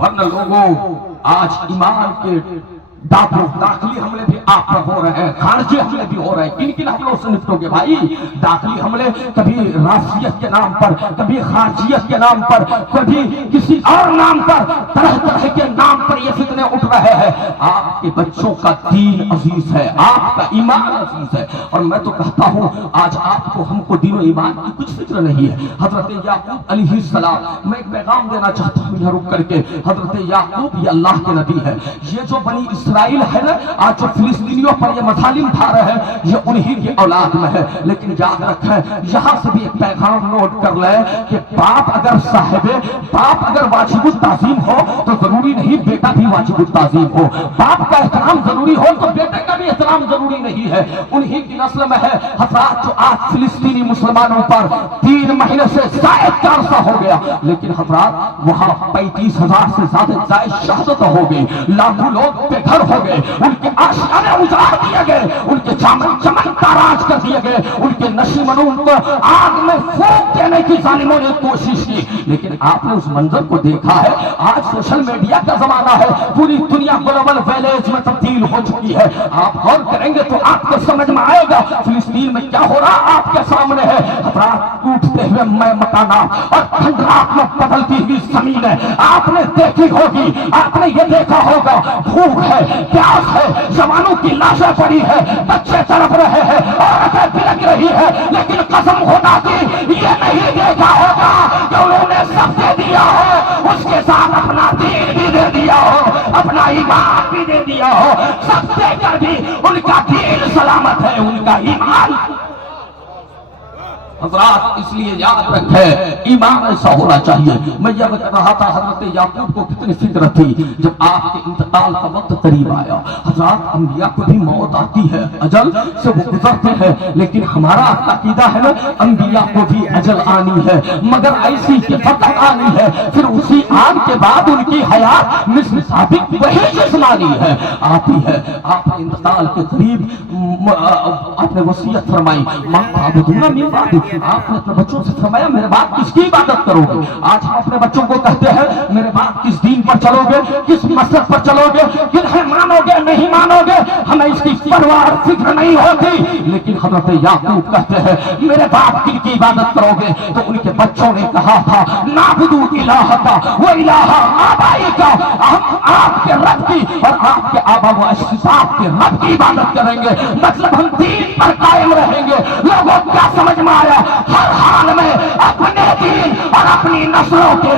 ورنہ لوگوں آج ایمان کے داخلی حملے بھی آپ پر ہو رہے ہیں، خارجی حملے بھی ہو رہے ہیں۔ کن کن حملوں سے نپٹو گے بھائی؟ داخلی حملے کبھی رافضیت کے نام پر، کبھی خارجیت کے نام پر، کبھی کسی اور نام پر، طرح طرح کے نام پر یہ فتنے اٹھ رہے ہیں۔ آپ کے بچوں کا دین عزیز ہے، آپ کا ایمان عزیز ہے، اور میں تو کہتا ہوں آج آپ کو ہم کو دین و ایمان کی کچھ فکر نہیں ہے۔ حضرت یعقوب علیہ السلام، میں ایک پیغام دینا چاہتا ہوں یہاں رک کر کے۔ حضرت یعقوب یہ اللہ کے نبی ہے۔ یہ جو بنی اسرائیل ہے نا، آج جو فلسطینیوں پر یہ مظالم ڈھا رہے ہیں، یہ انہی کی اولاد میں ہے۔ لیکن یاد رکھیں، یہاں سے بھی ایک پیغام نوٹ کر لیں کہ باپ اگر باپ اگر واجب التعظیم ہو تو ضروری نہیں بیٹا بھی واجب التعظیم ہو۔ باپ کا احترام ضروری ہو تو بیٹے کا بھی احترام ضروری نہیں ہے۔ انہی کی نسل میں ہے حضرات جو آج فلسطینی مسلمانوں پر 3 مہینے سے زائد کا عرصہ ہو گیا، لیکن حضرات وہاں 35,000 سے زیادہ زائد شہادت ہو گئی، لاکھوں لوگ بے گھر ہو گئے، ان کے آشیانے اجاڑ دیے گئے، ان کے چمن تاراج کر دیے گئے، ان کے نشیمنوں کو آگ میں پھونک دینے کی ظالموں نے کوشش کی۔ لیکن آپ نے اس منظر کو دیکھا ہے؟ آج سوشل میڈیا کا زمانہ ہے، پوری دنیا گلوبل ویلیج میں تبدیل ہو چکی ہے۔ آپ غور کریں گے تو آپ کو سمجھ میں آئے گا فلسطین میں کیا ہو رہا آپ کے سامنے ہے۔ حضرات ٹوٹتے ہوئے میں مکانات اور کھنڈرات میں بدلتی ہوئی زمینیں آپ نے دیکھی ہوگی، آپ نے یہ دیکھا ہوگا، بھوک ہے، پیاس ہے، جوانوں کی لاشیں پڑی ہے، بچے تڑپ رہے ہیں، عورتیں بلک رہی ہے، لیکن قسم خدا کی یہ نہیں دیکھا ہوگا کہ انہوں نے سب دے دیا ہو، اس کے ساتھ اپنا دین بھی دے دیا ہو، اپنا ایمان بھی دے دیا ہو، سب دے کر بھی ان کا دین سلامت ہے، ان کا ایمان۔ حضرات اس لیے یاد رکھیں ایمان ایسا ہونا چاہیے۔ میں یہ کہہ رہا تھا حضرت یعقوب کو کتنی فکر تھی جب آپ کے انتقال کا وقت قریب آیا۔ حضرات انبیاء کو بھی موت آتی ہے، اجل سے وہ گزرتے ہیں، لیکن ہمارا عقیدہ ہے نا انبیاء کو بھی اجل آنی ہے، مگر ایسی کہ فقط آنی ہے، پھر اسی آن کے بعد ان کی حیات مثل سابق وہی جسمانی ہے آتی ہے۔ آپ نے انتقال کے قریب آپ نے وصیت فرمائی، ماں تعبدون من بعدی، آپ نے اپنے بچوں سے فرمایا میرے بعد کس کی عبادت کرو گے؟ آج ہم اپنے بچوں کو کہتے ہیں میرے بعد کس دین پر چلو گے، کس مسلک پر چلو گے، کنہیں مانو گے نہیں مانو گے، ہمیں اس کی پرواہ فکر نہیں ہوتی۔ لیکن حضرت یعقوب کہتے ہیں میرے بعد کن کی عبادت کرو گے؟ تو ان کے بچوں نے کہا تھا نعبدو الہکا و الہ آبائکا، ہم آپ کے رب کی اور آپ کے آبا و اجداد کے رب کی عبادت کریں گے، مطلب ہم دین پر قائم رہیں گے۔ لوگوں کیا سمجھ میں آیا؟ ہر حال میں اپنے دین اور اپنی نسلوں کے